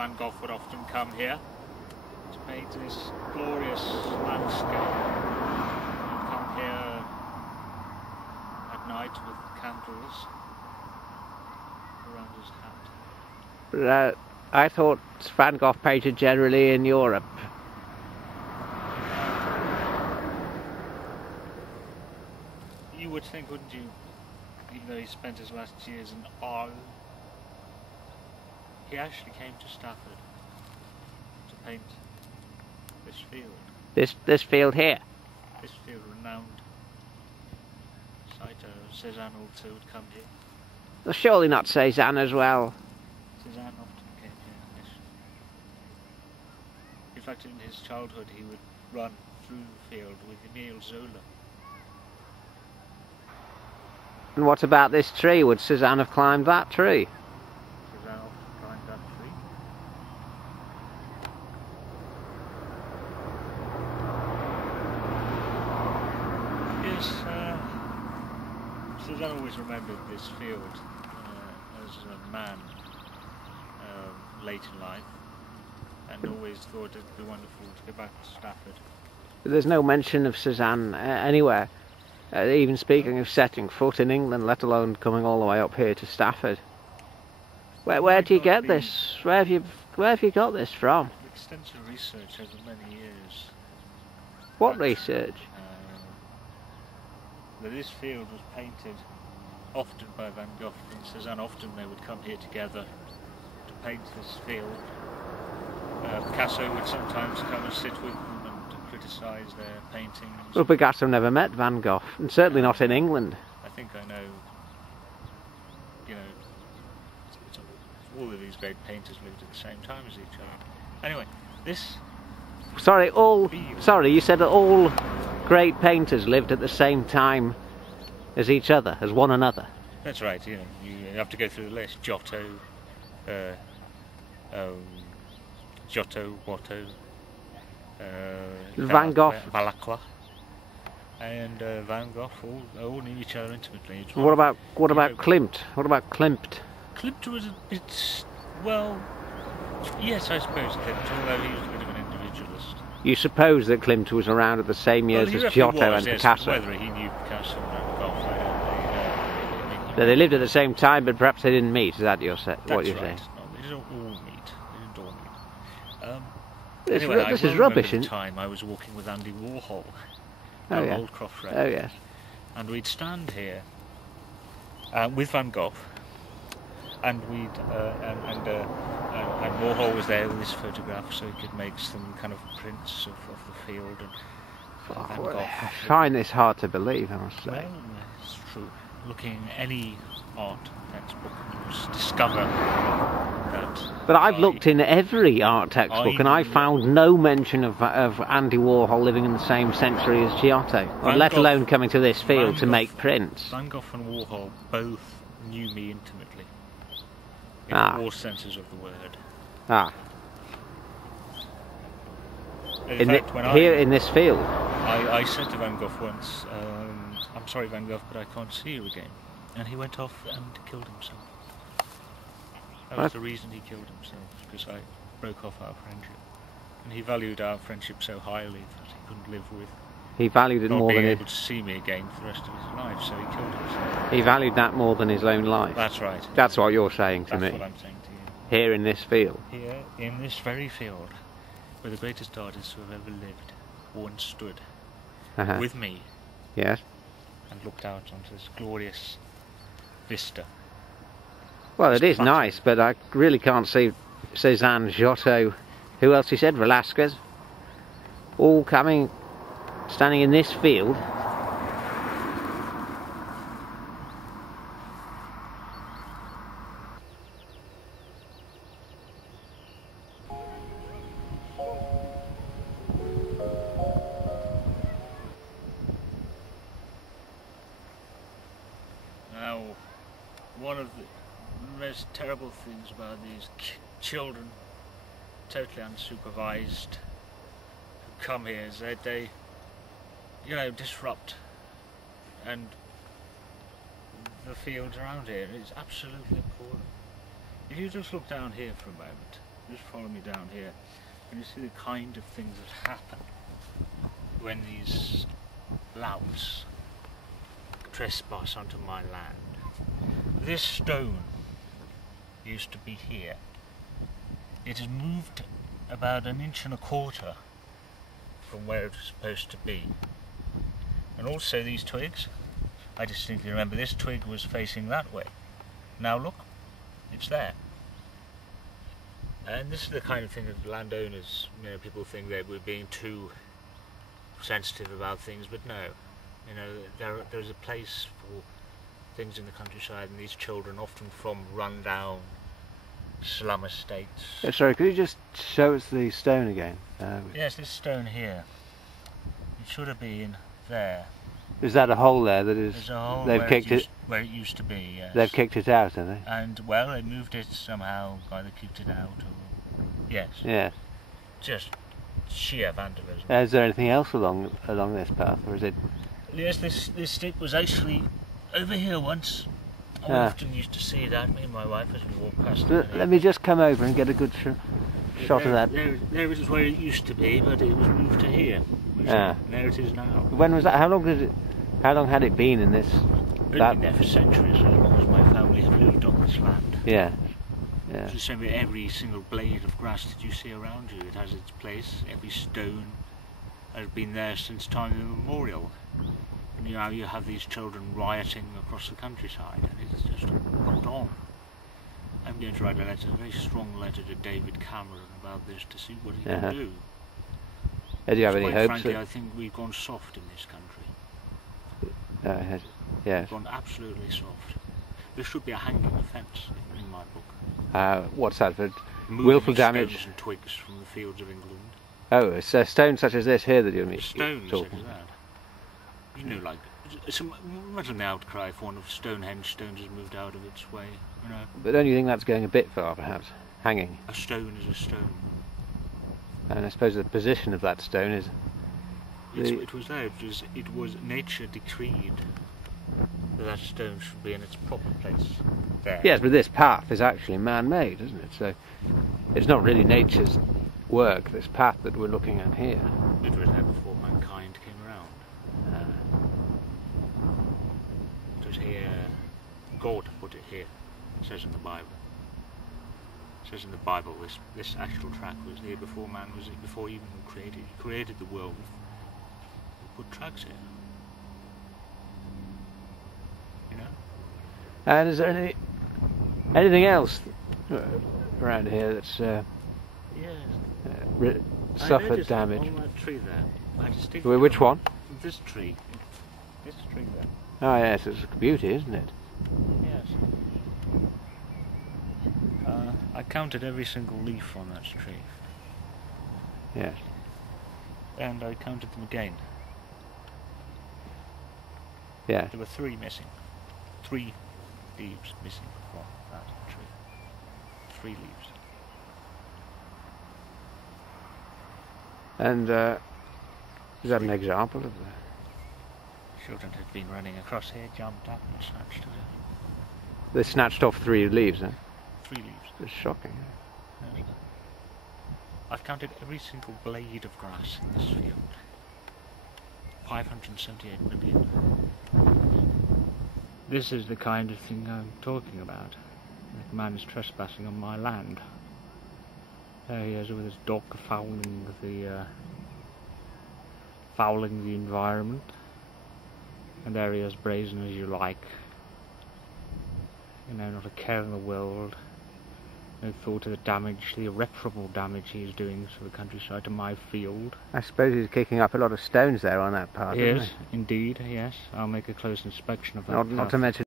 Van Gogh would often come here to paint this glorious landscape. He'd come here at night with candles around his hat. But, I thought Van Gogh painted generally in Europe. You would think, wouldn't you, even though he spent his last years in Arles, he actually came to Stafford to paint this field. This field here? This field, renowned site. Cézanne also would come here. Well, surely not Cézanne as well. Cézanne often came here, yes. In fact, in his childhood he would run through the field with Emile Zola. And what about this tree? Would Cézanne have climbed that tree? Cézanne often climbed that tree. Yes, Cézanne always remembered this field as a man late in life, and always thought it'd be wonderful to go back to Stafford. But there's no mention of Cézanne anywhere. Even speaking of setting foot in England, let alone coming all the way up here to Stafford. Where do you get this? Where have you got this from? Extensive research over many years. What research? That this field was painted often by Van Gogh and Cézanne. Often they would come here together to paint this field. Picasso would sometimes come and sit with them and criticise their paintings. Well, Picasso never met Van Gogh, and certainly not in England. I think I know, you know, all of these great painters lived at the same time as each other. Anyway, this... Sorry, you said that all great painters lived at the same time as each other, as one another. That's right, you know, you have to go through the list. Giotto, Watteau, Van Gogh, Valacqua, and Van Gogh all knew each other intimately. What about Klimt? What about Klimt? Klimt was a bit, well, yes, I suppose Klimt, although he was a bit of an individualist. You suppose that Klimt was around at the same years as Giotto and Picasso? Whether he knew Picasso or Van Gogh, that they lived at the same time, but perhaps they didn't meet. Is that what you're saying? No, they didn't all meet. Anyway, this is rubbish. At the time, I was walking with Andy Warhol, Old Croft Road. Oh yes. And we'd stand here with Van Gogh, and and Warhol was there with his photograph, so he could make some kind of prints of the field. And Van Gogh. I find this hard to believe, I must say. Well, it's true. Looking at any art textbook, you discover that. But I've looked in every art textbook, and I found no mention of Andy Warhol living in the same century as Giotto, let alone coming to this field to make prints. Van Gogh and Warhol both knew me intimately, in all senses of the word. In this field? I said to Van Gogh once, I'm sorry, Van Gogh, but I can't see you again. And he went off and killed himself. That was the reason he killed himself, because I broke off our friendship. And he valued our friendship so highly that he couldn't live with. He valued it more than... Not being able to see me again for the rest of his life, so he killed himself. He valued that more than his own life? That's right. That's what you're saying to me? That's what I'm saying to you. Here in this field? Here, in this very field, where the greatest artists who have ever lived once stood with me. Yes. And looked out onto this glorious vista. Well, it is nice, but I really can't see Cézanne, Giotto, who else he said, Velasquez, all standing in this field. Now, one of the most terrible things about these children, totally unsupervised, who come here is that they, you know, disrupt and the fields around here. It's absolutely appalling. If you just look down here for a moment, just follow me down here, and you see the kind of things that happen when these louts trespass onto my land. This stone used to be here. It has moved about 1.25 inches from where it was supposed to be. And also these twigs, I distinctly remember this twig was facing that way. Now look, it's there. And this is the kind of thing that landowners, you know, people think that we're being too sensitive about things, but no. You know, there's a place for things in the countryside, and these children, often from run-down slum estates. Yeah, sorry, could you just show us the stone again? Yes, this stone here. It should have been there. Is that a hole there that is? There's a hole they've kicked it where it used to be. Yes. They've kicked it out, have they? And well, they moved it somehow. Either kicked it out, or yes. Yes. Just sheer vandalism. Is there anything else along this path, or is it? Yes, this stick was actually over here once. I often used to see that, me and my wife, as we walked past. Let me just come over and get a good shot of that. There is where it used to be, but it was moved to here. There it is now. When was that? How long had it been in this? It's been there for centuries, as long as my family have lived on this land. Yeah. It's the same with every single blade of grass that you see around you. It has its place. Every stone has been there since time immemorial. And now you have these children rioting across the countryside, and it's just not on. I'm going to write a very strong letter to David Cameron about this to see what he can do. Do you have any hopes? Frankly, I think we've gone soft in this country. Yes. We've gone absolutely soft. There should be a hanging offence in my book. What's that for? Moving Willful damage? Stones and twigs from the fields of England. Oh, it's a stone such as this here that you're Stones talking such as that. You know, like, imagine the outcry if one of Stonehenge stones has moved out of its way, you know. But don't you think that's going a bit far, perhaps? Hanging? A stone is a stone. And I suppose the position of that stone is... It was there, it was nature decreed that stone should be in its proper place there. Yes, but this path is actually man-made, isn't it? So it's not really nature's work, this path that we're looking at here. It was there before mankind came around. It was here, God put it here, it says in the Bible. It says in the Bible this actual track was here before man was it, before he even created the world. He put tracks here. You know? And is there anything else around here that's suffered damage? On that tree there. Which one? This tree. This tree there. Oh yes, it's a beauty, isn't it? Yes. I counted every single leaf on that tree. Yes. And I counted them again. Yeah. There were 3 missing. 3 leaves missing from that tree. 3 leaves. And is that an example of that? Children had been running across here, jumped up and snatched it. They snatched off 3 leaves, huh? 3 leaves. It's shocking. Yeah. I've counted every single blade of grass in this field. 578 million. This is the kind of thing I'm talking about. That man is trespassing on my land. There he is with his dog fouling the environment. And there he is, brazen as you like. You know, not a care in the world. No thought of the damage, the irreparable damage he is doing to the countryside, to my field. I suppose he's kicking up a lot of stones there on that path. Yes, indeed, yes. I'll make a close inspection of that. Not to mention